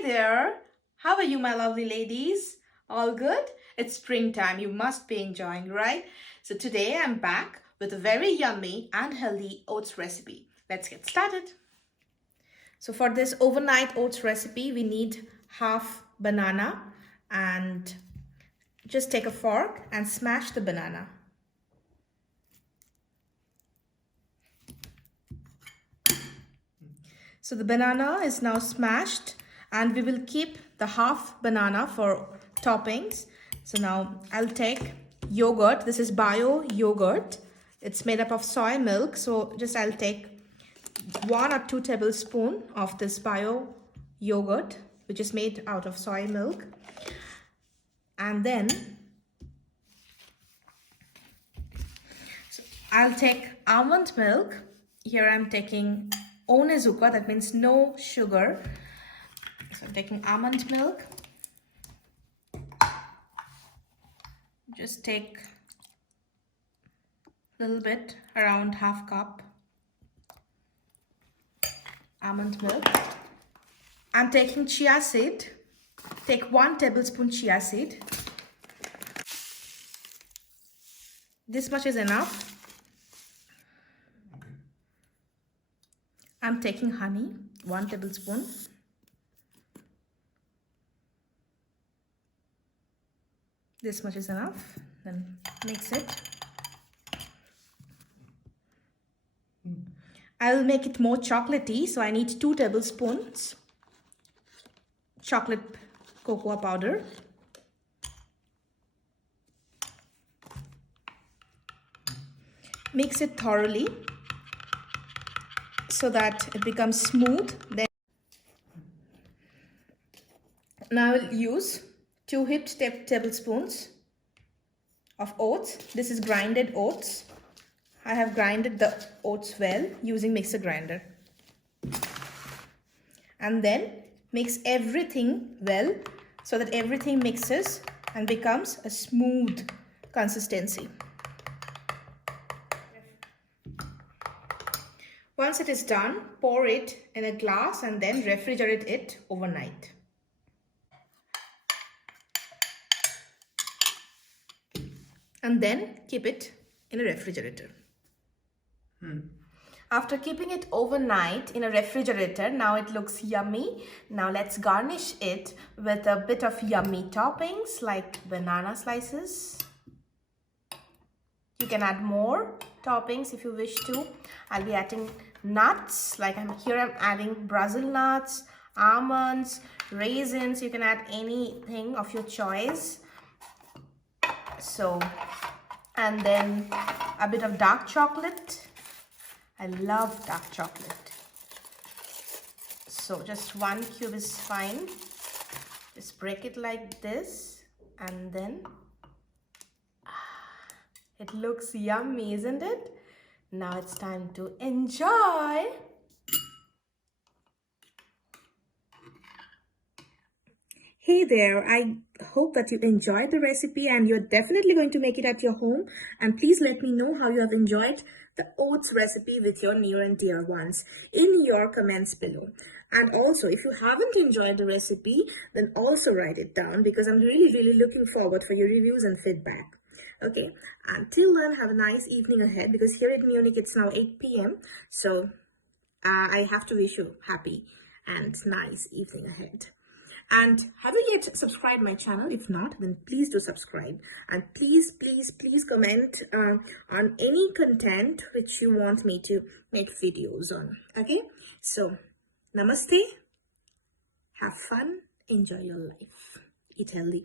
Hey there! How are you, my lovely ladies? All good? It's springtime. You must be enjoying, right? So today I'm back with a very yummy and healthy oats recipe. Let's get started. So for this overnight oats recipe, we need half banana and just take a fork and smash the banana. So the banana is now smashed and we will keep the half banana for toppings. So now I'll take yogurt. This is Bio-Jogurt. It's made up of soy milk. So just I'll take 1 or 2 tablespoons of this Bio-Jogurt, which is made out of soy milk. And then I'll take almond milk. Here I'm taking Onezuka, that means no sugar. So I'm taking almond milk. Just take a little bit, around half cup almond milk. I'm taking chia seed. Take 1 tablespoon chia seed. This much is enough. I'm taking honey, 1 tablespoon. This much is enough. Then mix it. I'll make it more chocolatey, so I need 2 tablespoons chocolate cocoa powder. Mix it thoroughly so that it becomes smooth. Then now I will use 2 heaped tablespoons of oats. This is grinded oats. I have grinded the oats well using mixer grinder. And then mix everything well so that everything mixes and becomes a smooth consistency. Once it is done, pour it in a glass and then refrigerate it overnight. And then keep it in a refrigerator. After keeping it overnight in a refrigerator, now it looks yummy. Now let's garnish it with a bit of yummy toppings like banana slices. You can add more toppings if you wish to. I'll be adding nuts, like I'm adding Brazil nuts, almonds, raisins. You can add anything of your choice. So, and then a bit of dark chocolate. I love dark chocolate. So just 1 cube is fine. Just break it like this and then it looks yummy, isn't it? Now it's time to enjoy. Hey there, I hope that you enjoyed the recipe and you're definitely going to make it at your home. And please let me know how you have enjoyed the oats recipe with your near and dear ones in your comments below. And also, if you haven't enjoyed the recipe, then also write it down because I'm really looking forward for your reviews and feedback. Okay, until then, have a nice evening ahead because here in Munich it's now 8 p.m. So I have to wish you happy and nice evening ahead. And have you yet subscribed my channel? If not, then please do subscribe. And please comment on any content which you want me to make videos on. Okay, so namaste. Have fun. Enjoy your life. Eat healthy.